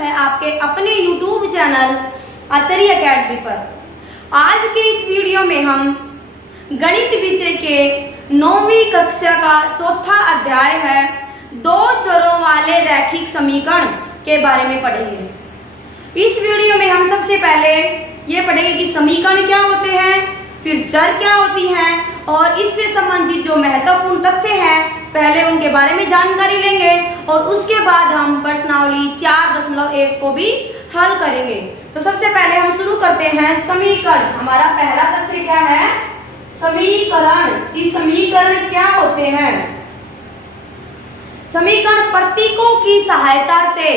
है आपके अपने YouTube चैनल अतरी एकेडमी पर। आज के इस वीडियो में हम गणित विषय के 9वीं कक्षा का चौथा अध्याय है दो चरों वाले रैखिक समीकरण के बारे में पढ़ेंगे। इस वीडियो में हम सबसे पहले ये पढ़ेंगे कि समीकरण क्या होते हैं, फिर चर क्या होती हैं और इससे संबंधित जो महत्वपूर्ण तथ्य हैं पहले उनके बारे में जानकारी लेंगे और उसके बाद हम प्रश्नावली 4.1 को भी हल करेंगे। तो सबसे पहले हम शुरू करते हैं समीकरण। हमारा पहला तथ्य क्या है, समीकरण। कि समीकरण क्या होते हैं? समीकरण प्रतीकों की सहायता से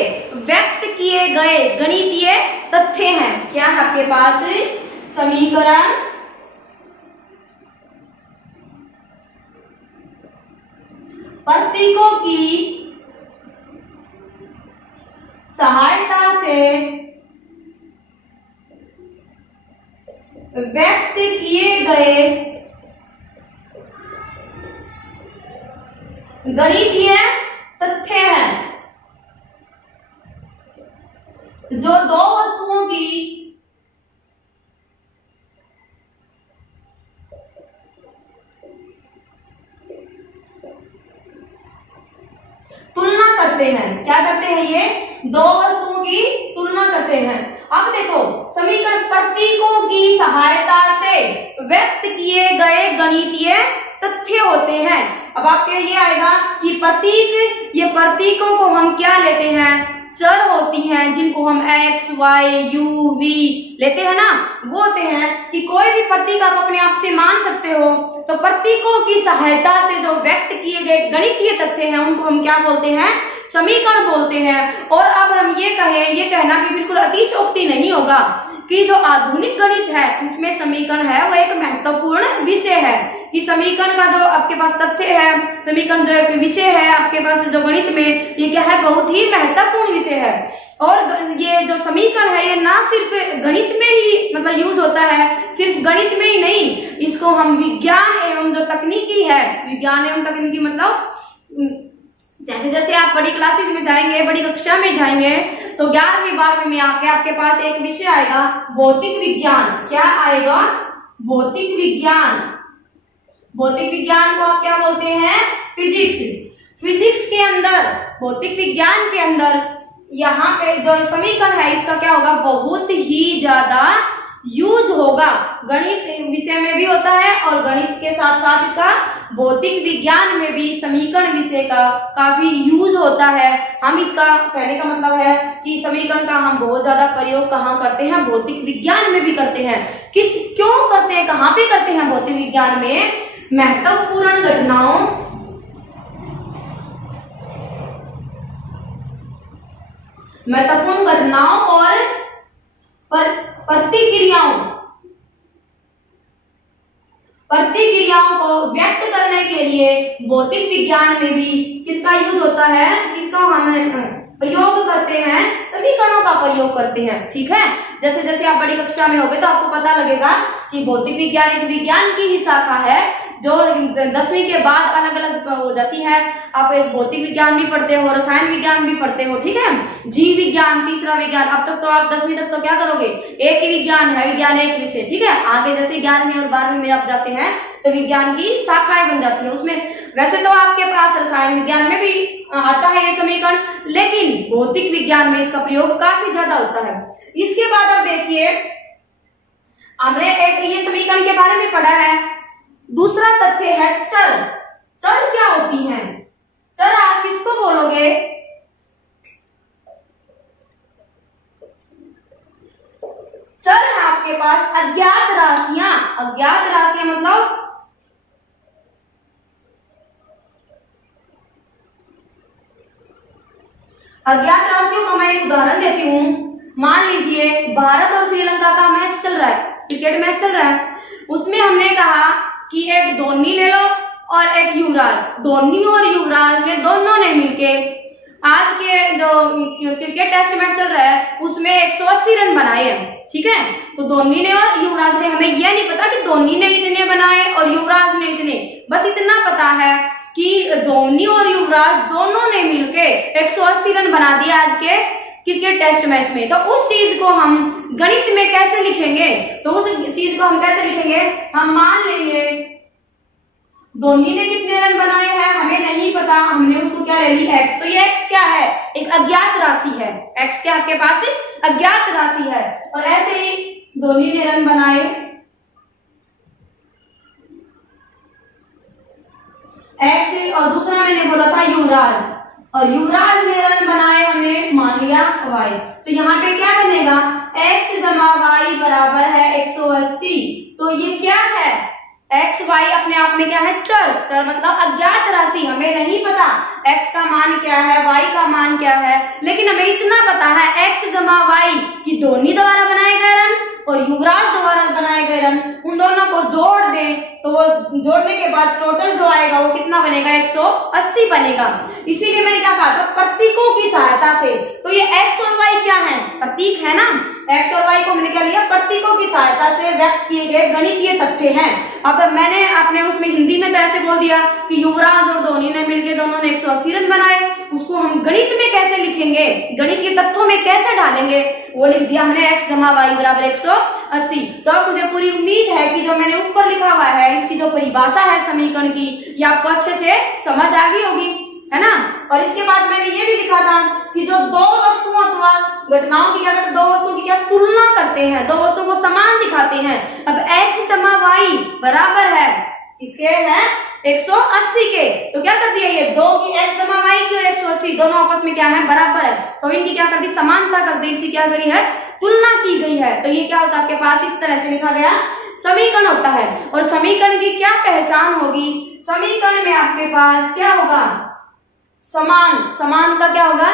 व्यक्त किए गए गणितीय तथ्य हैं। क्या है आपके पास? समीकरण प्रतीकों की सहायता से व्यक्त किए गए गणितीय तथ्य हैं। जो दो वस्तुओं की तुलना करते हैं। क्या करते हैं? ये दो वस्तुओं की तुलना करते हैं। अब देखो, समीकरण प्रतीकों की सहायता से व्यक्त किए गए गणितीय तथ्य होते हैं। अब आपके ये आएगा कि प्रतीक, ये प्रतीकों को हम क्या लेते हैं? चर होती हैं जिनको हम x, y, u, v लेते हैं ना, वो होते हैं कि कोई भी प्रतीक आप अपने आप से मान सकते हो। तो प्रतीकों की सहायता से जो व्यक्त किए गए गणितीय तथ्य हैं उनको हम क्या बोलते हैं? समीकरण बोलते हैं। और अब हम ये कहें, ये कहना भी बिल्कुल अतिशयोक्ति नहीं होगा कि जो आधुनिक गणित है उसमें समीकरण है वो एक महत्वपूर्ण विषय है। कि समीकरण का जो आपके पास तथ्य है, समीकरण जो एक विषय है आपके पास जो गणित में, ये क्या है? बहुत ही महत्वपूर्ण विषय है। और ये जो समीकरण है ये ना सिर्फ गणित में ही मतलब यूज होता है, सिर्फ गणित में ही नहीं, इसको हम विज्ञान एवं जो तकनीकी है, विज्ञान एवं तकनीकी मतलब जैसे जैसे आप बड़ी क्लासेस में जाएंगे, बड़ी कक्षा में जाएंगे, तो 11वीं 12वीं में आपके पास एक विषय आएगा भौतिक विज्ञान। क्या आएगा? भौतिक विज्ञान। भौतिक विज्ञान को आप क्या बोलते हैं? फिजिक्स। फिजिक्स के अंदर, भौतिक विज्ञान के अंदर यहाँ पे जो समीकरण है इसका क्या होगा? बहुत ही ज्यादा यूज होगा। गणित विषय में भी होता है और गणित के साथ साथ इसका भौतिक विज्ञान में भी समीकरण विषय का काफी यूज होता है। हम इसका कहने का मतलब है कि समीकरण का हम बहुत ज्यादा प्रयोग कहाँ करते हैं? भौतिक विज्ञान में भी करते हैं। क्यों करते हैं, कहाँ पे करते हैं? भौतिक विज्ञान में महत्वपूर्ण घटनाओं और प्रतिक्रियाओं को व्यक्त करने के लिए भौतिक विज्ञान में भी किसका यूज होता है? किसका हम प्रयोग करते हैं? समीकरणों का प्रयोग करते हैं। ठीक है, जैसे जैसे आप बड़ी कक्षा में होगे तो आपको पता लगेगा कि भौतिक विज्ञान एक विज्ञान की ही शाखा है जो 10वीं के बाद अलग अलग हो जाती है। आप एक भौतिक विज्ञान भी पढ़ते हो, रसायन विज्ञान भी पढ़ते हो। ठीक है, जीव विज्ञान, तीसरा विज्ञान। अब तक तो आप 10वीं तक तो क्या करोगे? एक ही विज्ञान है, विज्ञान एक विषय। ठीक है, आगे जैसे 11वीं और 12वीं में आप जाते हैं तो विज्ञान की शाखाएं बन जाती है। उसमें वैसे तो आपके पास रसायन विज्ञान में भी आता है ये समीकरण, लेकिन भौतिक विज्ञान में इसका प्रयोग काफी ज्यादा होता है। इसके बाद आप देखिए, हमने एक ये समीकरण के बारे में पढ़ा है। दूसरा तथ्य है चर। चर क्या होती हैं? चर आप किसको बोलोगे? चर है आपके पास अज्ञात राशियां। अज्ञात राशियां मतलब अज्ञात राशियों का मैं एक उदाहरण देती हूँ। मान लीजिए भारत और श्रीलंका का मैच चल रहा है, क्रिकेट मैच चल रहा है। उसमें हमने कहा कि एक धोनी ले लो और एक युवराज। धोनी और युवराज ने दोनों ने मिलके आज के जो क्रिकेट टेस्ट मैच चल रहा है उसमें 180 रन बनाए हैं। ठीक है, तो धोनी ने और युवराज ने, हमें यह नहीं पता कि धोनी ने इतने बनाए और युवराज ने इतने, बस इतना पता है कि धोनी और युवराज दोनों ने मिलके 180 रन बना दिए आज के क्रिकेट टेस्ट मैच में, तो उस चीज को हम गणित में कैसे लिखेंगे? तो उस चीज को हम कैसे लिखेंगे? हम मान लेंगे धोनी ने कितने रन बनाए हैं हमें नहीं पता, हमने उसको क्या ले ली x। तो ये x क्या है? एक अज्ञात राशि है। x क्या आपके पास अज्ञात राशि है। और ऐसे ही धोनी ने रन बनाए x, और दूसरा मैंने बोला था युवराज, और युवराज ने रन बनाए हमने मान लिया y। तो यहाँ पे क्या बनेगा? x जमा y बराबर है 180। तो ये क्या है? x y अपने आप में क्या है? चर। चर मतलब अज्ञात राशि, हमें नहीं पता x का मान क्या है, y का मान क्या है, लेकिन हमें इतना पता है x जमा y कि धोनी द्वारा बनाए गए रन और युवराज द्वारा बनाए गए रन, उन दोनों को जोड़ दें तो वो जोड़ने के बाद टोटल जो आएगा वो कितना बनेगा? 180 बनेगा। इसीलिए मैंने क्या कहा था? प्रतीकों की सहायता से। तो ये x और y क्या है? प्रतीक है ना। x और y को मैंने क्या लिया? प्रतीकों की सहायता से व्यक्त किए गए गणितीय तथ्य हैं। अब मैंने आपने उसमें हिंदी में तो ऐसे बोल दिया कि युवराज और धोनी ने मिलकर दोनों ने 180 रन बनाए, उसको हम गणित में कैसे लिखेंगे, गणितीय तत्वों में कैसे डालेंगे, वो लिख दिया हमने x जमा y बराबर 180। तो अब मुझे पूरी उम्मीद है कि जो मैंने ऊपर लिखा हुआ है इसकी जो परिभाषा है समीकरण की, ये आपको अच्छे से समझ आ गई होगी, है ना। और इसके बाद मैंने ये भी लिखा था कि जो दो वस्तुओं अथवा घटनाओं की क्या करते हैं, दो वस्तुओं की क्या तुलना करते हैं, दो वस्तुओं को समान दिखाते हैं। अब x जमा y बराबर है इसके है 180 के, तो क्या कर दिया? ये दो की x जमा y की 180 दोनों आपस में क्या है? बराबर है। तो इनकी क्या कर दी? समानता कर दी, इसी क्या करी है? तुलना की गई है। तो ये क्या होता है आपके पास? इस तरह से लिखा गया समीकरण होता है। और समीकरण की क्या पहचान होगी? समीकरण में आपके पास क्या होगा? समान। समान का क्या होगा?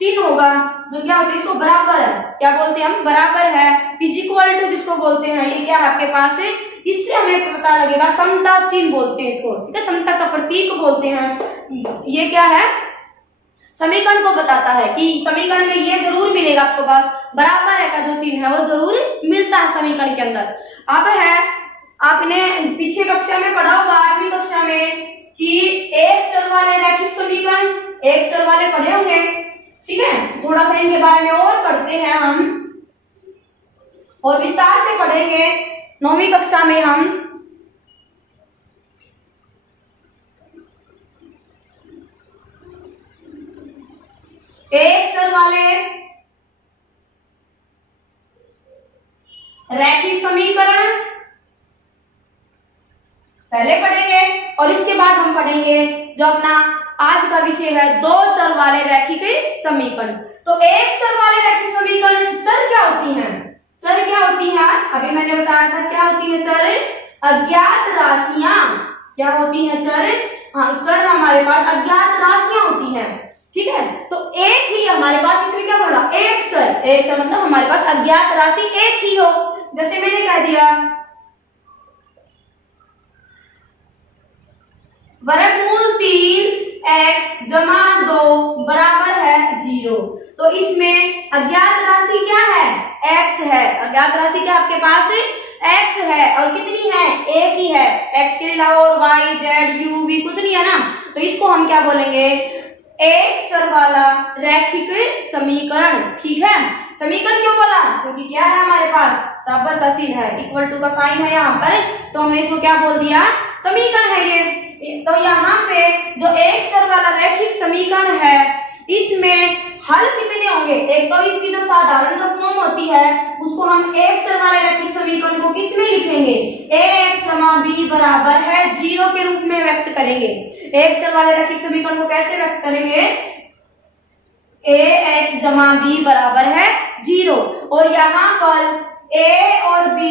चिन्ह होगा जो क्या होता है? इसको बराबर है, क्या बोलते हैं हम? बराबर है, इज इक्वल टू जिसको बोलते हैं, ये क्या है आपके पास है? इससे हमें पता लगेगा, समता चिन्ह बोलते हैं इसको, ठीक है, समता का प्रतीक बोलते हैं। ये क्या है? समीकरण को बताता है कि समीकरण में ये जरूर मिलेगा आपको पास, बराबर है का जो चिन्ह है वो जरूर मिलता है समीकरण के अंदर। अब है आपने पीछे कक्षा में पढ़ा होगा 8वीं कक्षा में कि एक चर वाले रैखिक समीकरण, एक चर वाले पढ़े होंगे, ठीक है। थोड़ा सा इनके बारे में और पढ़ते हैं हम और विस्तार से पढ़ेंगे 9वीं कक्षा में हम। एक चर वाले रैखिक समीकरण पहले पढ़ेंगे और इसके बाद हम पढ़ेंगे जो अपना आज का विषय है दो चर वाले रैखिक समीकरण। तो एक चर वाले रैखिक समीकरण चर क्या होती हैं? चर क्या होती है? अभी मैंने बताया था क्या होती है चर? अज्ञात राशियां। क्या होती है चर? हाँ, चर हमारे पास अज्ञात राशियां होती हैं, ठीक है। तो एक ही हमारे पास, इसमें क्या बोल रहा? एक चर। एक चर मतलब हमारे पास अज्ञात राशि एक ही हो। जैसे मैंने कह दिया वर्गमूल 3x जमा 2 बराबर है 0। तो इसमें अज्ञात राशि क्या है? x है। अज्ञात राशि क्या आपके पास? x है। और कितनी है? एक ही है। x के अलावा और y z u v कुछ नहीं है ना। तो इसको हम क्या बोलेंगे? एक चर वाला रैखिक समीकरण, ठीक है। समीकरण क्यों बोला? क्योंकि क्या है हमारे पास? बराबर का चिन्ह है, इक्वल टू का साइन है यहाँ पर, तो हमने इसको क्या बोल दिया? समीकरण है ये। तो यहाँ पे जो एक चर वाला रैखिक समीकरण है इसमें हल कितने होंगे? एक तो इसकी जो साधारण जो फॉर्म होती है उसको हम एक चर वाले रैखिक समीकरण को किस में लिखेंगे? ax जमा b बराबर है 0 के रूप में व्यक्त करेंगे। एक चर वाले रैखिक समीकरण को कैसे व्यक्त करेंगे? ax जमा b बराबर है 0। और यहाँ पर a और b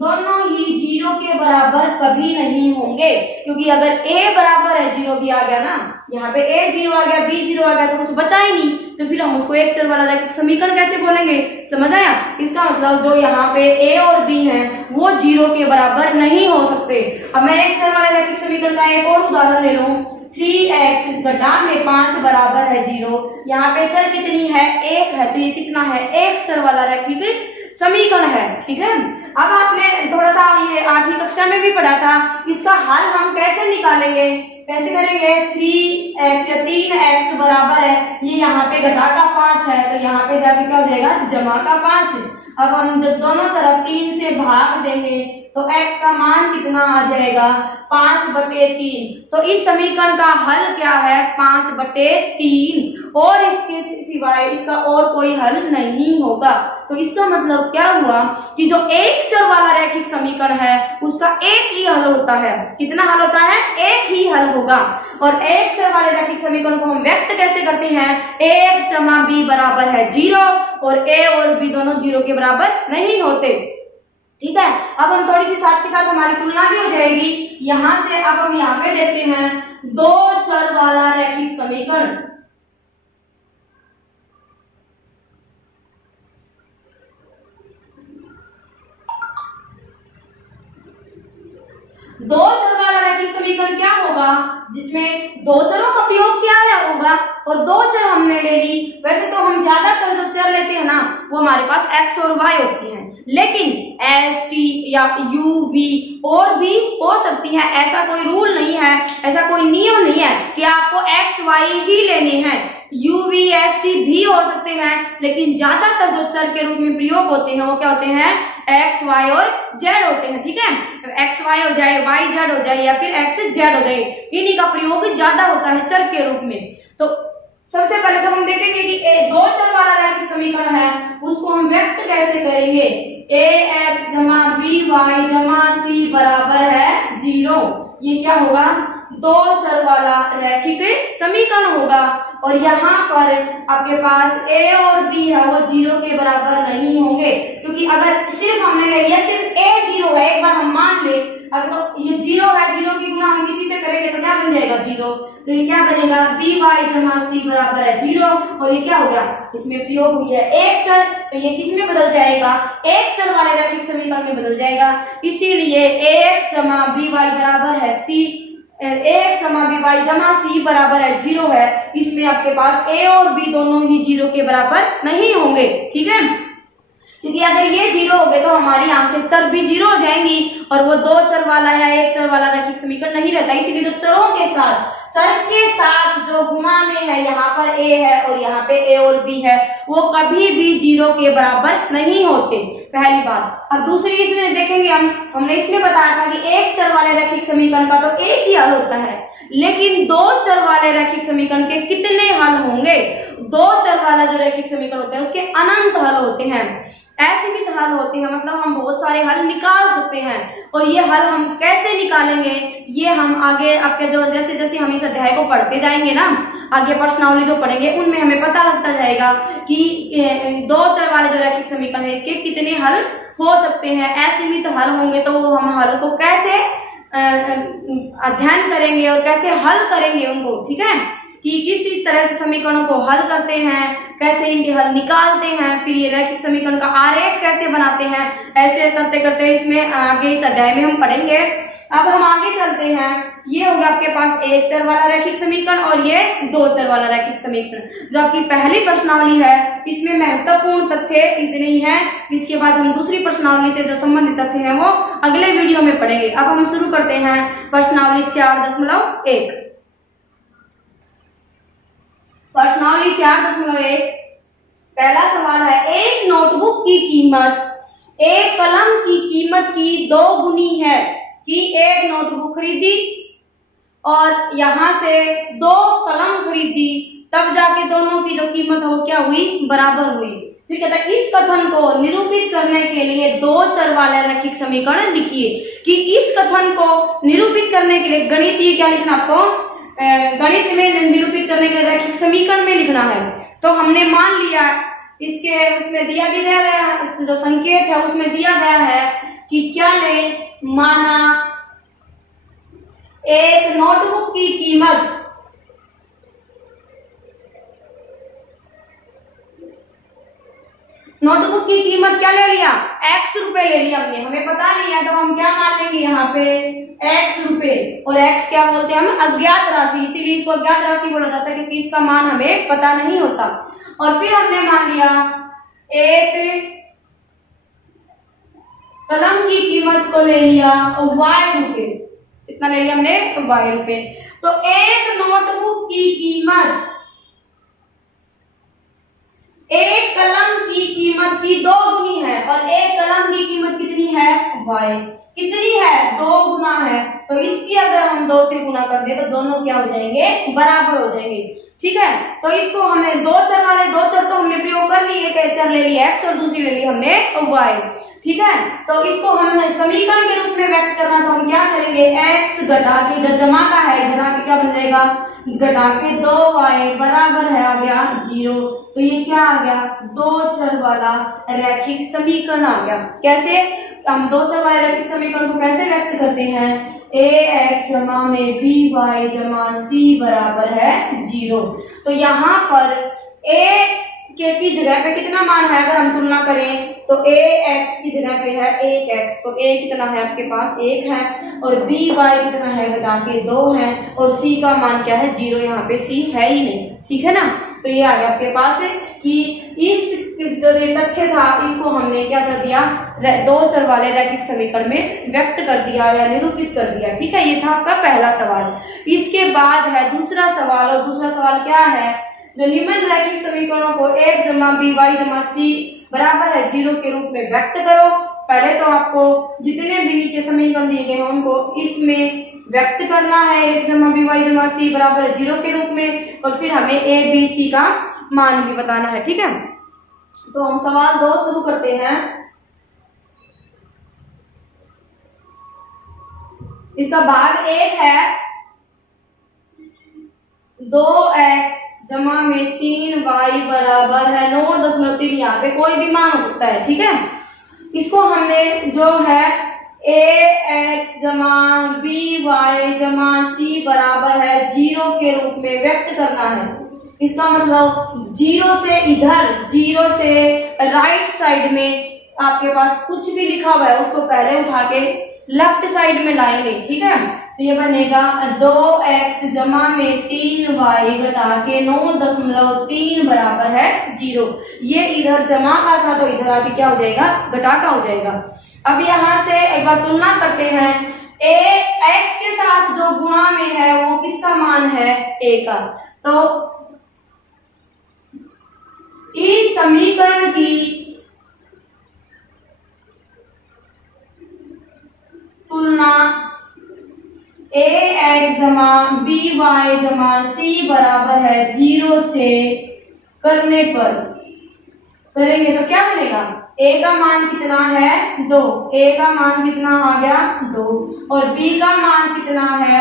दोनों ही 0 के बराबर कभी नहीं होंगे, क्योंकि अगर a बराबर है 0 भी आ गया ना, यहाँ पे a 0 आ गया, b 0 आ गया, तो कुछ बचा ही नहीं, तो फिर हम उसको एक चर वाला रैखिक समीकरण कैसे बोलेंगे? समझ आया? इसका मतलब जो यहाँ पे a और b हैं वो 0 के बराबर नहीं हो सकते। अब मैं एक चर वाले रैखिक समीकरण का एक और उदाहरण ले लूं, 3x घटा में 5 बराबर है 0। यहाँ पे चर कितनी है? 1 है, तो ये कितना है? एक चर वाला रैखिक समीकरण है, ठीक है। अब आपने थोड़ा सा ये 8वीं कक्षा में भी पढ़ा था, इसका हल हम कैसे निकालेंगे? कैसे करेंगे, 3x या 3x बराबर है, ये यहाँ पे घटा का 5 है तो यहाँ पे जाके क्या हो जाएगा, जमा का 5। अब हम जब दोनों तरफ 3 से भाग देंगे तो x का मान कितना आ जाएगा, 5/3। तो इस समीकरण का हल क्या है, 5/3, और इसके सिवाय इसका और कोई हल नहीं होगा। तो इसका मतलब क्या हुआ कि जो एक चर वाला रैखिक समीकरण है उसका एक ही हल होता है। कितना हल होता है, एक ही हल होगा। और एक चर वाले रैखिक समीकरण को हम व्यक्त कैसे करते हैं, ax जमा b बराबर है 0 और a और b दोनों 0 के बराबर नहीं होते। ठीक है, अब हम थोड़ी सी साथ के साथ हमारी तुलना भी हो जाएगी। यहां से अब हम यहाँ पे देखते हैं दो चर वाला रैखिक समीकरण। दो चर वाला रैखिक समीकरण क्या होगा, जिसमें दो चरों का प्रयोग किया गया होगा और दो चर हमने ले ली। वैसे तो हम ज्यादातर जो चर लेते हैं ना वो हमारे पास x और y होती हैं, लेकिन s, t या u, v और भी हो सकती है। ऐसा कोई रूल नहीं है, ऐसा कोई नियम नहीं है कि आपको x, y ही लेने हैं। u, v, s, t भी हो सकते हैं, लेकिन ज्यादातर जो चर के रूप में प्रयोग होते हैं वो क्या होते हैं, x, y और z होते हैं। ठीक है, x, y हो जाए, y, z हो जाए या फिर x, z हो जाए, इन्हीं का प्रयोग ज्यादा होता है चर के रूप में। तो सबसे पहले तो हम देखेंगे कि दो चर वाला रैखिक समीकरण है उसको हम व्यक्त कैसे करेंगे। ax जमा by जमा c बराबर है 0। ये क्या होगा, दो चर वाला रैखिक समीकरण होगा। और यहाँ पर आपके पास a और b है वो 0 के बराबर नहीं होंगे, क्योंकि अगर सिर्फ हमने ले लिया सिर्फ a 0 है, एक बार हम मान ले अगर तो ये 0 है, 0 की गुणा हम किसी से करेंगे तो क्या बन जाएगा 0। तो ये क्या बनेगा, by जमा c बराबर है 0। और ये क्या हो गया, इसमें प्रयोग हुई है एक चर, तो ये किसमें बदल जाएगा, एक चर वाले रैखिक समीकरण में बदल जाएगा। इसीलिए ax जमा by बराबर है c, ax जमा by जमा c बराबर है 0 है। इसमें आपके पास a और b दोनों ही 0 के बराबर नहीं होंगे। ठीक है, क्योंकि अगर ये 0 हो गए तो हमारी यहाँ से चर भी 0 हो जाएंगी और वो दो चर वाला या एक चर वाला रैखिक समीकरण नहीं रहता। इसीलिए जो चरों के साथ, चर के साथ जो गुणा में है, यहाँ पर a है और यहाँ पे a और b है, वो कभी भी 0 के बराबर नहीं होते, पहली बात। अब दूसरी इसमें देखेंगे हमने इसमें बताया था कि एक चर वाले रैखिक समीकरण का तो एक ही हल होता है, लेकिन दो चर वाले रैखिक समीकरण के कितने हल होंगे। दो चर वाला जो रैखिक समीकरण होते हैं उसके अनंत हल होते हैं, ऐसे भी हल होते हैं, मतलब हम बहुत सारे हल निकाल सकते हैं। और ये हल हम कैसे निकालेंगे ये हम आगे आपके जो जैसे जैसे हम इस अध्याय को पढ़ते जाएंगे ना, आगे प्रश्नावली जो पढ़ेंगे उनमें हमें पता लगता जाएगा कि दो चर वाले जो रैखिक समीकरण है इसके कितने हल हो सकते हैं। असीमित हल होंगे तो वो हम हल को कैसे अध्ययन करेंगे और कैसे हल करेंगे उनको। ठीक है, कि किस तरह से समीकरणों को हल करते हैं, कैसे इनके हल निकालते हैं, फिर ये रैखिक समीकरण का आरेख कैसे बनाते हैं, ऐसे करते करते इसमें आगे इस अध्याय में हम पढ़ेंगे। अब हम आगे चलते हैं। ये हो गया आपके पास एक चर वाला रैखिक समीकरण और ये दो चर वाला रैखिक समीकरण। जो आपकी पहली प्रश्नावली है इसमें महत्वपूर्ण तथ्य इतने ही हैं, इसके बाद हम दूसरी प्रश्नावली से जो संबंधित तथ्य हैं वो अगले वीडियो में पढ़ेंगे। अब हम शुरू करते हैं प्रश्नावली 4.1। प्रश्नावली 4.1 पहला सवाल है, एक नोटबुक की कीमत एक कलम की कीमत की 2 गुनी है कि एक नोटबुक खरीदी और यहां से 2 कलम खरीदी, तब जाके दोनों की जो कीमत है वो क्या हुई, बराबर हुई। ठीक है, तो इस कथन को निरूपित करने के लिए दो चर वाले रैखिक समीकरण लिखिए। कि इस कथन को निरूपित करने के लिए गणितीय क्या लिखना, आपको गणित में निरूपित करने के लिए रैखिक समीकरण में लिखना है। तो हमने मान लिया इसके उसमें दिया भी गया, जो संकेत है उसमें दिया गया है कि क्या ले, माना एक नोटबुक की कीमत क्या ले लिया, x रुपए ले लिया हमने, हमें पता नहीं है तो हम क्या मान लेंगे यहाँ पे x रुपए। और x क्या बोलते हैं हम, अज्ञात राशि, इसीलिए इसको अज्ञात राशि बोला जाता है क्योंकि इसका मान हमें पता नहीं होता। और फिर हमने मान लिया एक कलम की कीमत को ले लिया y रुपए, इतना ले लिया हमने y रुपए। तो एक नोटबुक की कीमत, एक कलम की कीमत की 2 गुनी है और एक कलम की कीमत कितनी है y, कितनी है 2 गुना है। तो इसकी अगर हम 2 से गुना कर दे तो दोनों क्या हो जाएंगे, बराबर हो जाएंगे। ठीक है, तो इसको हमें दो चर वाले, दो चर तो हमने प्रयोग कर ली, एक चर ले लिया x और दूसरी ले ली हमने y। ठीक है, तो इसको हम समीकरण के रूप में व्यक्त करना, तो हम क्या करेंगे, x घटा के, इधर जमा का है, इधर आके क्या बन जाएगा, घटा के 2y बराबर है आ गया 0। तो ये क्या आ गया, दो चर वाला रैखिक समीकरण आ गया। कैसे, हम दो चर वाले रैखिक समीकरण को कैसे व्यक्त करते हैं, ax जमा में by जमा c बराबर है 0। तो यहाँ पर a की जगह पे कितना मान है, अगर हम तुलना करें तो ax की जगह पे है 1x, तो a कितना है आपके पास 1 है, और by कितना है घटा के 2 है, और c का मान क्या है 0, यहाँ पे c है ही नहीं। ठीक है ना, तो ये आ गया आपके पास कि इस जो तथ्य था इसको हमने क्या कर दिया, दो चर वाले रैखिक समीकरण में व्यक्त कर दिया या निरूपित कर दिया। ठीक है, ये था आपका पहला सवाल। इसके बाद है दूसरा सवाल, और दूसरा सवाल क्या है, जो निम्न रैखिक समीकरणों को x जमा by जमा c बराबर है 0 के रूप में व्यक्त करो। पहले तो आपको जितने भी नीचे समीकरण दिए गए हैं उनको इसमें व्यक्त करना है, x जमा by जमा c बराबर है 0 के रूप में, और फिर हमें a b c का मान भी बताना है। ठीक है, तो हम सवाल 2 शुरू करते हैं। इसका भाग 1 है 2x जमा में 3y बराबर है 9.3, यहाँ पे कोई भी मान हो सकता है। ठीक है, इसको हमने जो है ax जमा by जमा c बराबर है 0 के रूप में व्यक्त करना है। इसका मतलब 0 से इधर, 0 से राइट साइड में आपके पास कुछ भी लिखा हुआ है उसको पहले उठा के लेफ्ट साइड में लाएंगे। ठीक है, तो ये बनेगा 2x जमा में 3y घटा के 9.3 बराबर है 0। ये इधर जमा का था तो इधर आके क्या हो जाएगा, घटा का हो जाएगा। अब यहां से एक बार तुलना करते हैं, x के साथ जो गुणा में है वो किसका मान है, a का। तो इस समीकरण की तुलना ax जमा by जमा c बराबर है 0 से करने पर करेंगे तो क्या मिलेगा, a का मान कितना है 2, a का मान कितना आ गया 2, और b का मान कितना है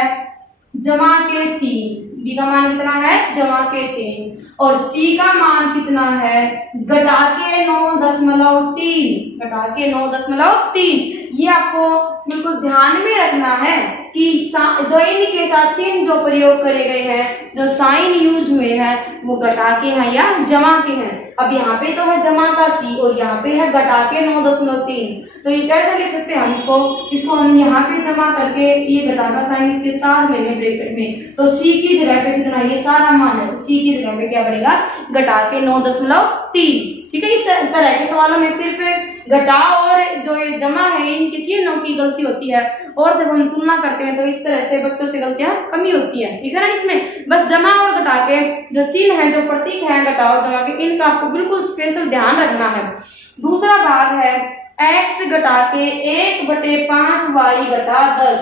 जमा के 3, b का मान कितना है जमा के 3, और c का मान कितना है घटा के 9.3, घटा के 9.3। ये आपको बिल्कुल ध्यान में रखना है कि जो इनके साथ चिन्ह जो प्रयोग करे गए हैं, जो साइन यूज हुए हैं वो घटा के हैं या जमा के हैं। अब यहाँ पे तो है जमा का c और यहाँ पे है घटा के 9.3, तो ये कैसे लिख सकते हैं हम इसको हम यहाँ पे जमा करके ये घटा का साइन इसके साथ लेंगे ब्रैकेट में, तो c की जगह पे कितना, ये सारा मान है, तो c की जगह पे क्या बनेगा घटा के 9.3। ठीक है, इस तरह के सवालों में सिर्फ घटाव और जो ये जमा है इनके चिन्हों की गलती होती है, और जब हम तुलना करते हैं तो इस तरह से बच्चों से गलतियां कमी होती है। ठीक है ना, इसमें बस जमा और घटा के जो चिन्ह है, जो प्रतीक है घटाव जमा के, इनका आपको बिल्कुल स्पेशल ध्यान रखना है। दूसरा भाग है x घटा के 1/5y घटा 10।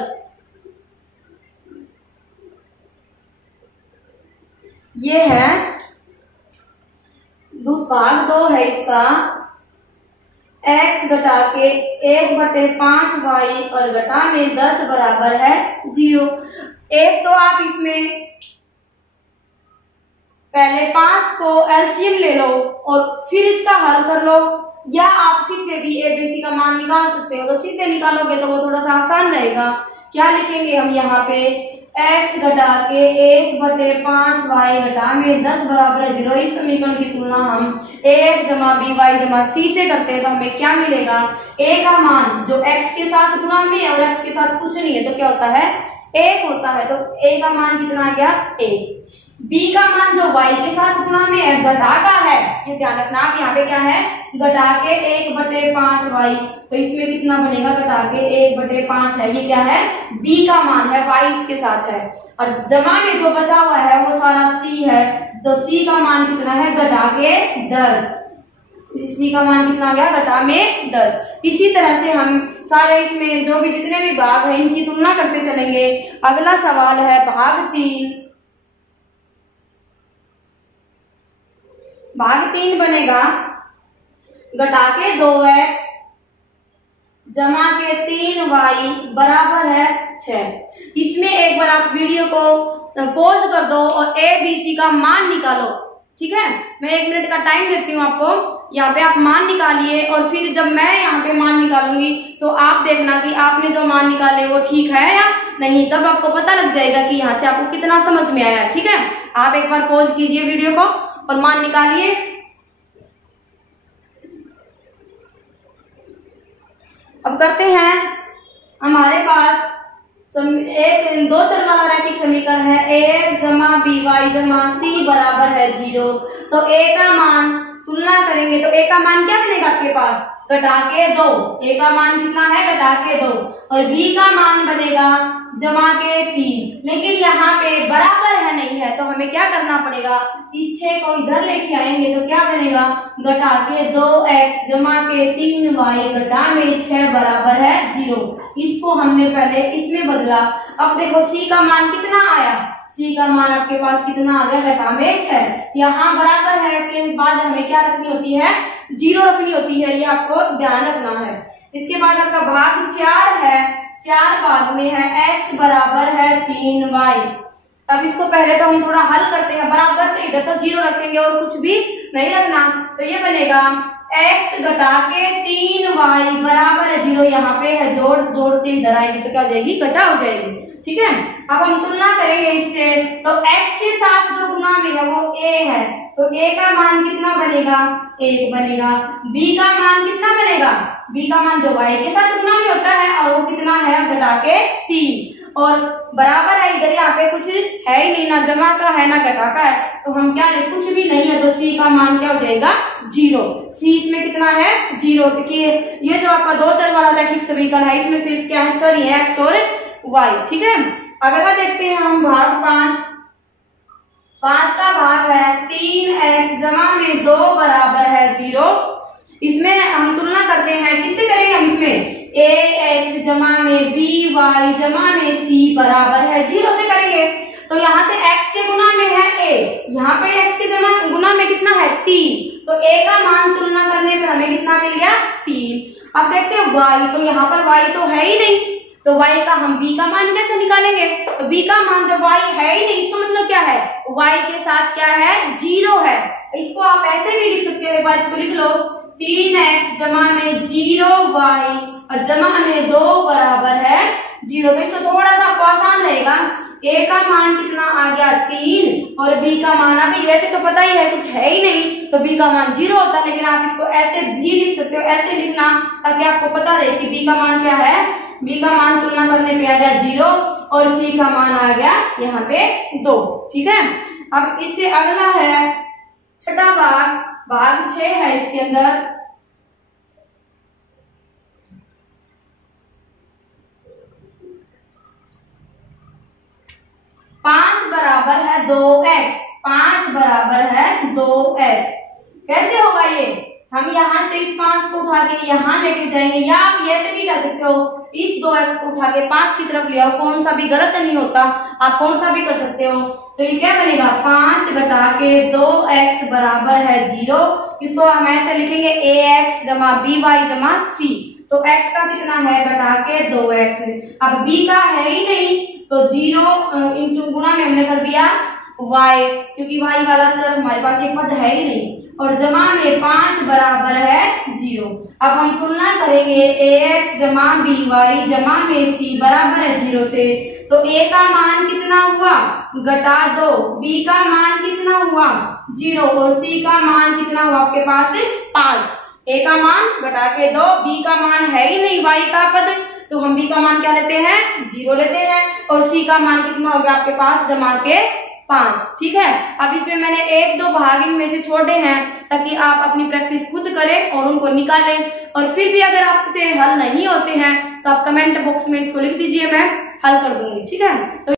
ये है भाग 2 है इसका, x घटा के 1/5y और घटा में 10 बराबर है 0। एक तो आप इसमें पहले 5 को एलसीएम ले लो और फिर इसका हल कर लो, या आप सीधे भी एबीसी का मान निकाल सकते हो। तो सीधे निकालोगे तो वो थोड़ा सा आसान रहेगा। क्या लिखेंगे हम यहाँ पे, x घटा के 1/5y घटा में 10 बराबर है 0। इस समीकरण की तुलना हम ax जमा by जमा c से करते हैं तो हमें क्या मिलेगा, a का मान जो x के साथ गुणा में है और x के साथ कुछ नहीं है तो क्या होता है 1 होता है, तो a का मान कितना आ गया 1। बी का मान जो वाई के साथ गुणा में है घटा का है, ये ध्यान रखना आप, यहाँ पे क्या है घटा के 1/5 वाई, तो इसमें कितना बनेगा घटा के 1/5 है, ये क्या है बी का मान है, वाई इसके साथ है, और जमा में जो बचा हुआ है वो सारा सी है, तो सी का मान कितना है घटा के 10, सी का मान कितना आ गया घटा में 10। इसी तरह से हम सारे इसमें जो भी जितने भी भाग हैं इनकी तुलना करते चलेंगे। अगला सवाल है भाग 3, भाग 3 बनेगा घटा के 2x जमा के 3y बराबर है 6। इसमें एक बार आप वीडियो को पॉज कर दो और ए बी सी का मान निकालो, ठीक है। मैं 1 मिनट का टाइम देती हूँ आपको, यहाँ पे आप मान निकालिए और फिर जब मैं यहाँ पे मान निकालूंगी तो आप देखना कि आपने जो मान निकाले वो ठीक है या नहीं, तब आपको पता लग जाएगा कि यहाँ से आपको कितना समझ में आया है, ठीक है। आप एक बार पॉज कीजिए वीडियो को और मान निकालिए। अब करते हैं, हमारे पास एक 2 चर वाला रैखिक समीकरण है ax जमा by जमा c बराबर है 0। तो a का मान तुलना करेंगे तो a का मान क्या बनेगा आपके पास घटा के 2, a का मान कितना है घटा के 2, और b का मान बनेगा जमा के 3, लेकिन यहाँ पे बराबर है नहीं है, तो हमें क्या करना पड़ेगा, इस 6 को इधर लेके आएंगे तो क्या बनेगा घटा के 2x जमा के 3y घटा में 6 बराबर है 0। इसको हमने पहले इसमें बदला। अब देखो c का मान कितना आया, c का मान आपके पास कितना आ गया घटा में 6, यहाँ बराबर है के बाद हमें क्या रखनी होती है 0 रखनी होती है, ये आपको ध्यान रखना है। इसके बाद आपका भाग 4 है, 4 भाग में है x बराबर है 3y। अब इसको पहले तो हम थोड़ा हल करते हैं, बराबर से इधर तो 0 रखेंगे और कुछ भी नहीं रखना, तो ये बनेगा x घटा के 3y बराबर है 0, यहाँ पे है जोड़, जोड़ से इधर आएगी तो क्या हो जाएगी घटा हो जाएगी, ठीक है। अब हम तुलना करेंगे इससे, तो x के साथ जो गुना में है वो a है, तो a का मान कितना बनेगा 1 बनेगा, b का मान कितना बनेगा, b का मान जो y के साथ गुना में होता है और वो कितना है घटा के 3, और बराबर है इधर, यहाँ पे कुछ है ही नहीं, ना जमा का है ना घटा का है, तो हम क्या ले कुछ भी नहीं है, तो c का मान क्या हो जाएगा 0। c इसमें कितना है 0। देखिए ये जो आपका 2 चर वाला रैखिक समीकरण है इसमें सिर्फ क्या है सॉरी x और y, ठीक है। अगला देखते हैं हम भाग 5, 5 का भाग है 3x जमा में 2 बराबर है 0। इसमें हम तुलना करते हैं, किससे करेंगे हम इसमें ax जमा में by जमा में c बराबर है 0 से करेंगे। तो यहाँ से x के गुना में है a, यहाँ पे x के जमा गुना में कितना है 3, तो a का मान तुलना करने पर हमें कितना मिल गया 3। अब देखते हैं y, तो यहाँ पर y तो है ही नहीं, तो y का हम b का मान कैसे निकालेंगे, तो b का मान जब y है ही नहीं, इसका मतलब क्या है y के साथ क्या है 0 है। इसको आप ऐसे भी लिख सकते हो, एक बार इसको लिख लो 3x जमा में 0y और जमा में 2 बराबर है 0। तो इसको थोड़ा सा आपको आसान रहेगा, a का मान कितना आ गया 3 और b का मान, अभी वैसे तो पता ही है कुछ है ही नहीं तो b का मान 0 होता है, लेकिन आप इसको ऐसे भी लिख सकते हो, ऐसे लिखना ताकि आपको पता रहे कि b का मान क्या है, b का मान तुलना करने पे आ गया 0 और c का मान आ गया यहाँ पे 2, ठीक है। अब इससे अगला है छठा भाग, भाग 6 है, इसके अंदर 5 बराबर है 2x, 5 बराबर है 2x। कैसे होगा ये, हम यहाँ से इस 5 को उठा के यहाँ लेके जाएंगे, या आप ऐसे भी कर सकते हो, इस 2x को उठा के 5 की तरफ ले आओ, कौन सा भी गलत नहीं होता, आप कौन सा भी कर सकते हो। तो ये क्या बनेगा 5 घटा के 2x बराबर है 0। इसको हम ऐसे लिखेंगे ax जमा by जमा c, तो x का कितना है घटा के 2x, अब b का है ही नहीं तो 0 इंटू गुणा में हमने कर दिया y, क्योंकि y वाला चर हमारे पास ये पद है ही नहीं, और जमा में 5 बराबर है 0। अब हम तुलना करेंगे ax जमा by जमा में c बराबर है 0 से, तो a का मान कितना हुआ घटा 2, b का मान कितना हुआ 0 और c का मान कितना हुआ आपके पास 5। a का मान घटा के 2, b का मान है ही नहीं y का पद, तो हम b का मान क्या लेते हैं 0 लेते हैं, और c का मान कितना हो गया आपके पास जमा के 5। ठीक है, अब इसमें मैंने 1-2 भाग इनमें से छोड़े हैं ताकि आप अपनी प्रैक्टिस खुद करें और उनको निकालें। और फिर भी अगर आपसे हल नहीं होते हैं तो आप कमेंट बॉक्स में इसको लिख दीजिए, मैं हल कर दूंगी। ठीक है, तो